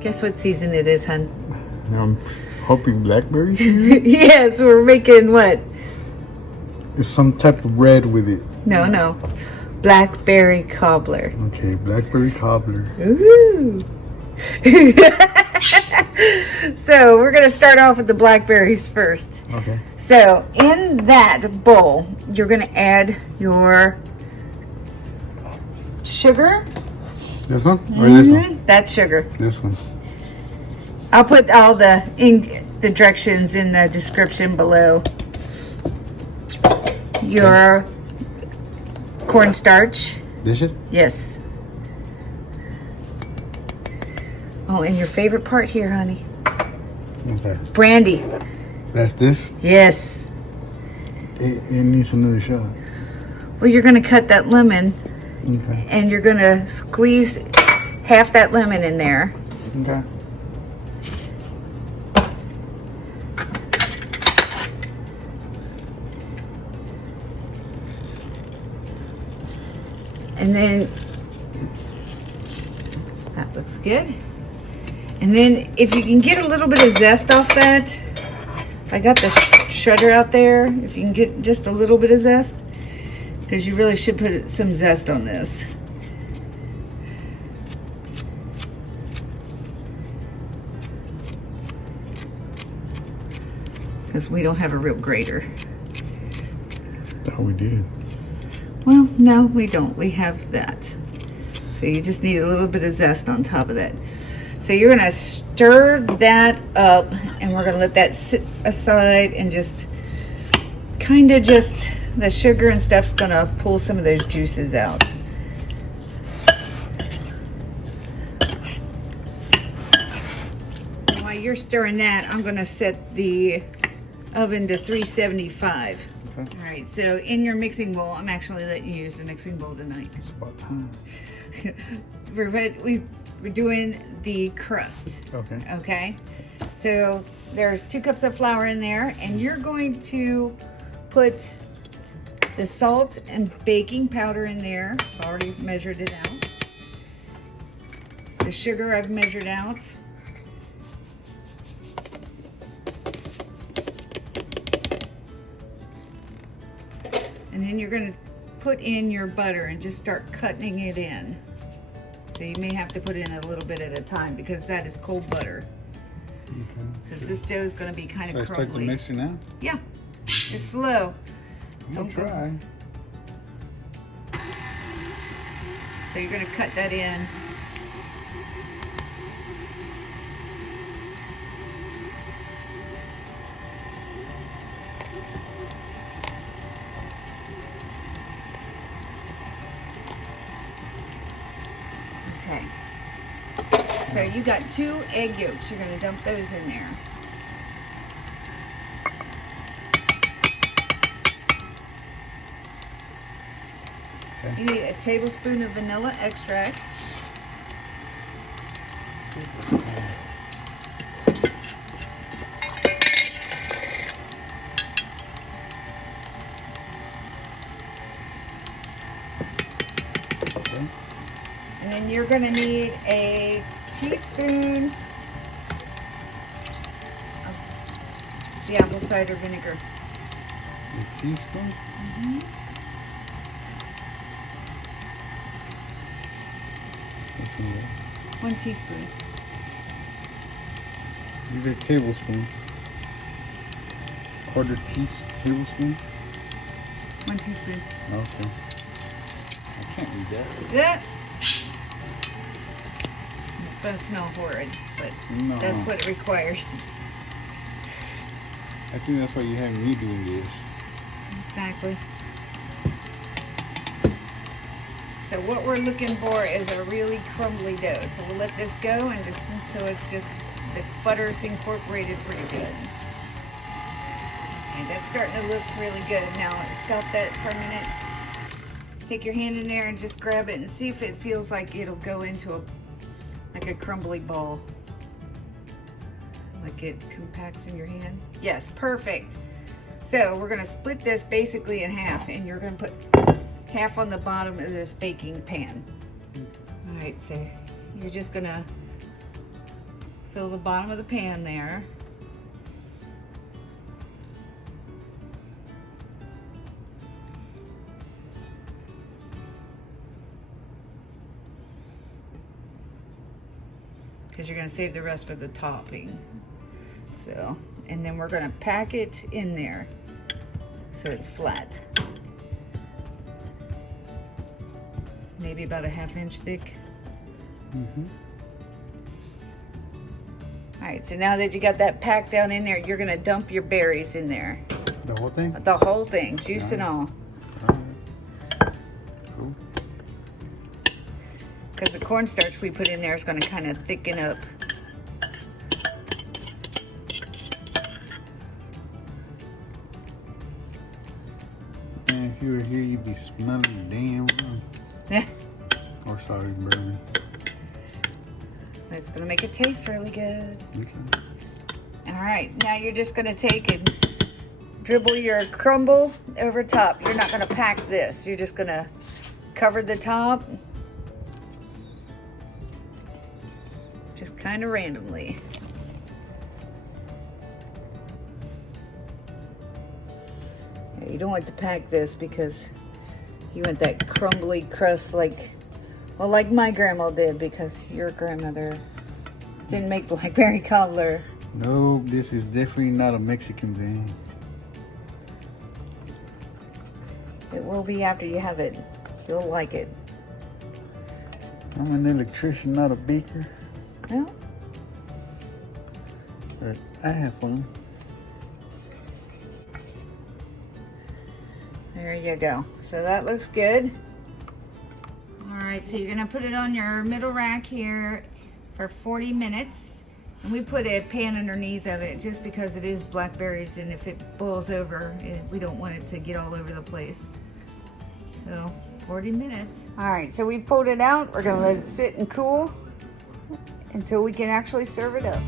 Guess what season it is, hun? I'm hoping blackberries. Yes, we're making what? It's some type of bread with it. No. Blackberry cobbler. Okay, blackberry cobbler. Ooh. So we're gonna start off with the blackberries first. Okay. So in that bowl, you're gonna add your sugar. This one or this one? That's sugar. This one. I'll put all the directions in the description below. Your cornstarch. This it? Yes. Oh, and your favorite part here, honey. What's that? Brandy. That's this? Yes. It needs another shot. Well, you're going to cut that lemon Okay. and you're going to squeeze half that lemon in there. Okay. And then that looks good. And then if you can get a little bit of zest off that, I got the shredder out there. If you can get just a little bit of zest, because you really should put some zest on this. Because we don't have a real grater. Thought we did. Well, no, we don't. We have that. So you just need a little bit of zest on top of that. So you're going to stir that up, and we're going to let that sit aside and just kind of just, the sugar and stuff's going to pull some of those juices out. And while you're stirring that, I'm going to set the oven to 375. Okay. All right, so in your mixing bowl, I'm actually letting you use the mixing bowl tonight. It's about time. We're doing the crust. Okay. Okay, so there's 2 cups of flour in there, and you're going to put the salt and baking powder in there. I've already measured it out. The sugar I've measured out. And then you're going to put in your butter and just start cutting it in. So you may have to put in a little bit at a time because that is cold butter. Okay. Because this dough is going to be kind So of I start the crumbly. mixture now? Yeah, just slow. I'm Don't go- try. So you're going to cut that in. Okay. So you got 2 egg yolks. You're going to dump those in there. Okay. You need a tablespoon of vanilla extract. Okay. And then you're going to need a teaspoon of the apple cider vinegar. A teaspoon? What's in there? 1 teaspoon. These are tablespoons. Quarter tablespoon? 1 teaspoon. Okay. I can't read that. Yeah. It's going to smell horrid, but No. that's what it requires. I think that's why you have me doing this. Exactly. So what we're looking for is a really crumbly dough. So we'll let this go and just until it's just the butter's incorporated pretty good. And that's starting to look really good. Now stop that for a minute. Take your hand in there and just grab it and see if it feels like it'll go into a crumbly ball. Like it compacts in your hand. Yes, perfect. So we're gonna split this basically in half, and you're gonna put half on the bottom of this baking pan. All right, so you're just gonna fill the bottom of the pan there. Because you're going to save the rest for the topping. So, and then we're going to pack it in there so it's flat. Maybe about a 1/2 inch thick. All right, so now that you got that packed down in there, you're going to dump your berries in there. The whole thing? The whole thing, juice and all. Cool. Because the cornstarch we put in there is going to kind of thicken up. Man, if you were here, you'd be smelling damn wrong. Or sorry, bourbon. It's going to make it taste really good. Okay. All right, now you're just going to take and dribble your crumble over top. You're not going to pack this. You're just going to cover the top. Just kind of randomly. Yeah, you don't want to pack this because you want that crumbly crust like my grandma did, because your grandmother didn't make blackberry cobbler. No, this is definitely not a Mexican thing. It will be after you have it. You'll like it. I'm an electrician, not a baker. No? But I have fun. There you go. So that looks good. All right, so you're gonna put it on your middle rack here for 40 minutes. And we put a pan underneath of it just because it is blackberries, and if it boils over, we don't want it to get all over the place. So 40 minutes. All right, so we pulled it out. We're gonna let it sit and cool until we can actually serve it up.